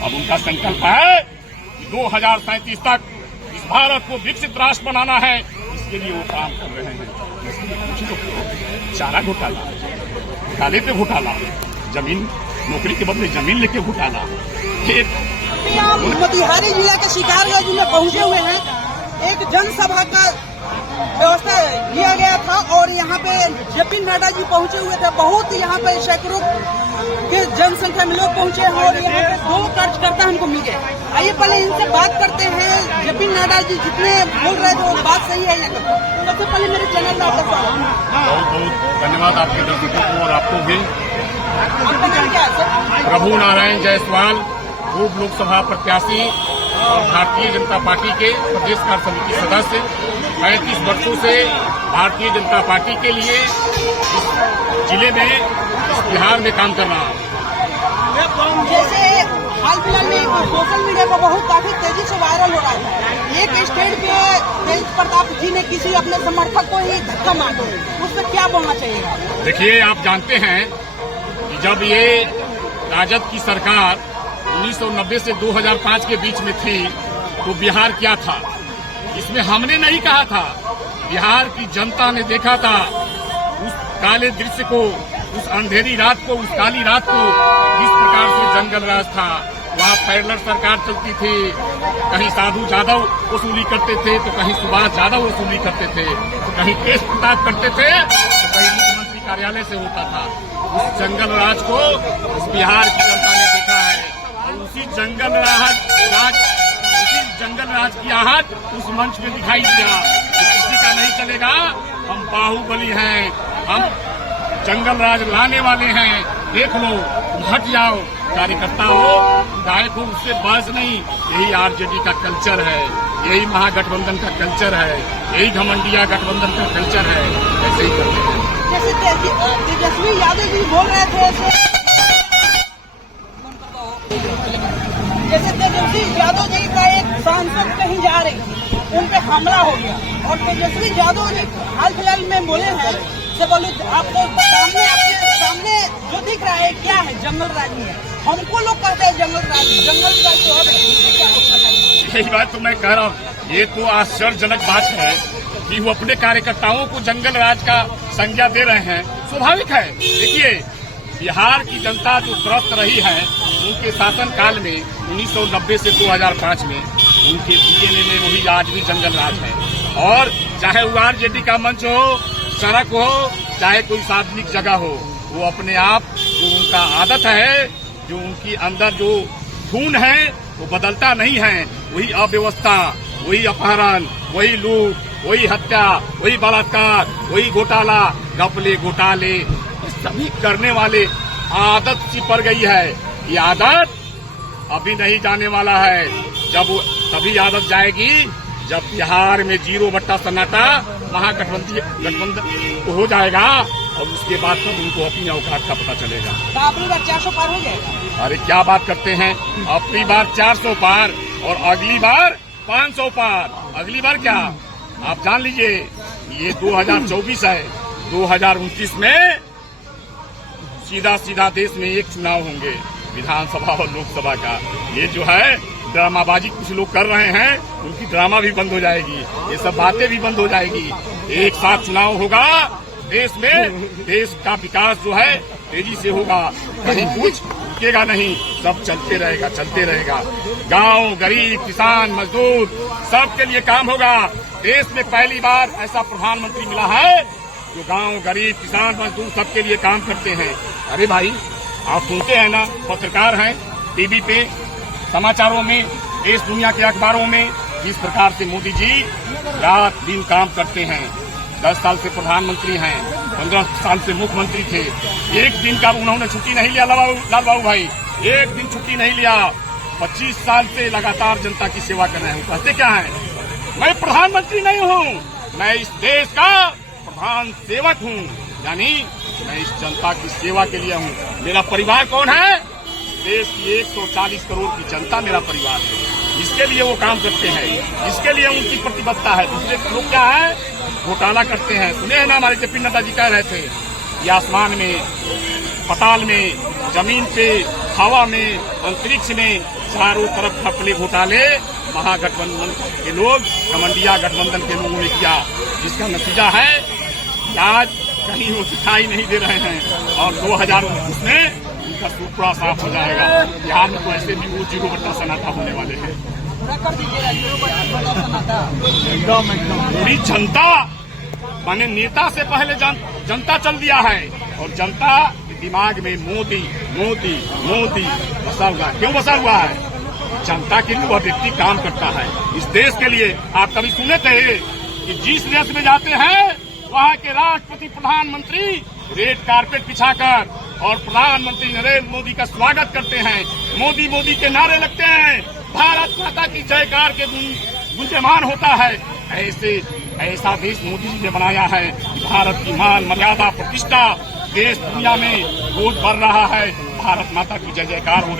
अब उनका संकल्प है कि 2037 तक इस भारत को विकसित राष्ट्र बनाना है। इसके लिए वो काम कर रहे हैं। कुछ तो चारा घोटाले पे घोटाला, जमीन नौकरी के बदले जमीन लेके घोटाला। मोतिहारी जिला के शिकारगंज में पहुंचे हुए हैं। एक जनसभा का व्यवस्था किया गया था और यहाँ पे जेपी नड्डा जी पहुंचे हुए थे। बहुत यहाँ पे सैकड़ों के जनसंख्या में लोग पहुंचे हैं और यहाँ पे 2 कार्यकर्ता हमको मिल गए। आइए पहले इनसे बात करते हैं। जेपी नड्डा जी जितने बोल रहे थे वो बात सही है या नहीं? सबसे पहले मेरे चैनल में आपका स्वागत। बहुत बहुत धन्यवाद आपके दर्शकों को और आपको भी। आपका नाम क्या है सर? प्रभु नारायण जायसवाल, पूर्व लोकसभा प्रत्याशी और भारतीय जनता पार्टी के प्रदेश कार्य समिति सदस्य। 35 वर्षों से भारतीय जनता पार्टी के लिए इस जिले में, इस बिहार में काम कर रहा हूँ। जैसे हाल फिलहाल में सोशल मीडिया पर बहुत काफी तेजी से वायरल हो रहा है। एक स्टेट पे तेज प्रताप जी ने किसी अपने समर्थक को ही धक्का मार दिया, उस पर क्या बोलना चाहिए? देखिए, आप जानते हैं कि जब ये राजद की सरकार 1990 से 2005 के बीच में थी तो बिहार क्या था, इसमें हमने नहीं कहा था। बिहार की जनता ने देखा था उस काले दृश्य को, उस अंधेरी रात को, उस काली रात को, किस प्रकार से जंगल राज था। वहाँ पैरेलल सरकार चलती थी। कहीं साधु यादव वसूली करते थे तो कहीं सुभाष यादव वसूली करते थे, तो कहीं तेज प्रताप करते थे तो कहीं मुख्यमंत्री कार्यालय से होता था। उस जंगल राज को इस बिहार की जनता ने देखा है और उसी जंगल राज की आहट उस मंच में दिखाई दिया। तो किसी का नहीं चलेगा, हम बाहुबली हैं, हम जंगल राज लाने वाले हैं। देख लो, हट जाओ, कार्यकर्ता हो, विधायक हो, उससे बस नहीं। यही आरजेडी का कल्चर है, यही महागठबंधन का कल्चर है, यही घमंडिया गठबंधन का कल्चर है। ऐसे ही करते हैं। जैसे तेजस्वी यादव जी बोल रहे थे, जैसे तेजस्वी यादव जी का एक सांसद कहीं जा रही थी, उन पे हमला हो गया और तेजस्वी यादव जी हाल फिलहाल में बोले हैं से बोलू आपको आपके सामने जो दिख रहा है क्या है, जंगल राज है। हमको लोग कहते हैं जंगल राज तो अब क्या होता। यही बात तो मैं कह रहा हूँ। ये तो आश्चर्यजनक बात है कि वो अपने कार्यकर्ताओं को जंगल राज का संज्ञा दे रहे हैं। स्वाभाविक है। देखिए, बिहार की जनता जो त्रस्त रही है, उनके शासन काल में 1990 से 2005 में उनके डीएनए में वही आज भी जंगल राज है। और चाहे वो आरजेडी का मंच हो, सड़क हो, चाहे कोई सार्वजनिक जगह हो, वो अपने आप जो उनका आदत है, जो उनकी अंदर जो खून है, वो बदलता नहीं है। वही अव्यवस्था, वही अपहरण, वही लूट, वही हत्या, वही बलात्कार, वही घोटाला, घपले घोटाले, सभी करने वाले आदत सी पड़ गई है। ये आदत अभी नहीं जाने वाला है। जब तभी आदत जाएगी जब बिहार में 0 सन्नाटा महागठबंधन हो जाएगा और उसके बाद तब उनको अपनी औकात का पता चलेगा। तो अपनी बार 400 पार हो जाएगा। अरे क्या बात करते हैं, अपनी बार 400 पार और अगली बार 500 पार। अगली बार क्या, आप जान लीजिए, ये 2024 है। 2029 में सीधा देश में एक चुनाव होंगे, विधानसभा और लोकसभा का। ये जो है ड्रामाबाजी कुछ लोग कर रहे हैं, उनकी ड्रामा भी बंद हो जाएगी, ये सब बातें भी बंद हो जाएगी। एक साथ चुनाव होगा देश में, देश का विकास जो है तेजी से होगा, कहीं कुछ रुकेगा नहीं, सब चलते रहेगा। गांव, गरीब, किसान, मजदूर, सबके लिए काम होगा। देश में पहली बार ऐसा प्रधानमंत्री मिला है जो गांव, गरीब, किसान, मजदूर सबके लिए काम करते हैं। अरे भाई, आप सुनते हैं ना, पत्रकार हैं, टीवी पे, समाचारों में, देश दुनिया के अखबारों में, जिस प्रकार से मोदी जी रात दिन काम करते हैं। 10 साल से प्रधानमंत्री हैं, 15 साल से मुख्यमंत्री थे। एक दिन का उन्होंने छुट्टी नहीं लिया। लाल बाबू भाई, एक दिन छुट्टी नहीं लिया। 25 साल से लगातार जनता की सेवा कर रहे हैं। कहते क्या है, मैं प्रधानमंत्री नहीं हूँ, मैं इस देश का प्रधान सेवक हूँ, यानी मैं इस जनता की सेवा के लिए हूँ। मेरा परिवार कौन है, देश की 140 करोड़ की जनता मेरा परिवार है। इसके लिए वो काम करते हैं, इसके लिए उनकी प्रतिबद्धता है। दूसरे लोग क्या है, घोटाला करते हैं। सुने हैं ना, हमारे जेपी नड्डा जी कह रहे थे, ये आसमान में, पताल में जमीन पे, हवा में, अंतरिक्ष में चारों तरफ घपले घोटाले महागठबंधन के लोग, कमंडिया गठबंधन के लोगों ने किया, जिसका नतीजा है कि आज कहीं वो दिखाई नहीं दे रहे हैं और 2019 में उनका सूपड़ा साफ हो जाएगा। बिहार में तो ऐसे भी वो 0 सन्नाटा होने वाले हैं। पूरी जनता माने नेता से पहले जनता चल दिया है और जनता के दिमाग में मोदी मोदी मोदी बसा हुआ है। क्यों बसा हुआ है? जनता के लिए वह व्यक्ति काम करता है, इस देश के लिए। आप कभी सुने थे कि जिस देश में जाते हैं वहाँ के राष्ट्रपति प्रधानमंत्री रेड कारपेट बिछाकर और प्रधानमंत्री नरेंद्र मोदी का स्वागत करते हैं, मोदी मोदी के नारे लगते हैं, भारत माता की जयकार के गुंजयमान होता है। ऐसा देश मोदी जी ने बनाया है। भारत की मान मर्यादा प्रतिष्ठा देश दुनिया में रोज बढ़ रहा है। भारत माता की जय जयकार हो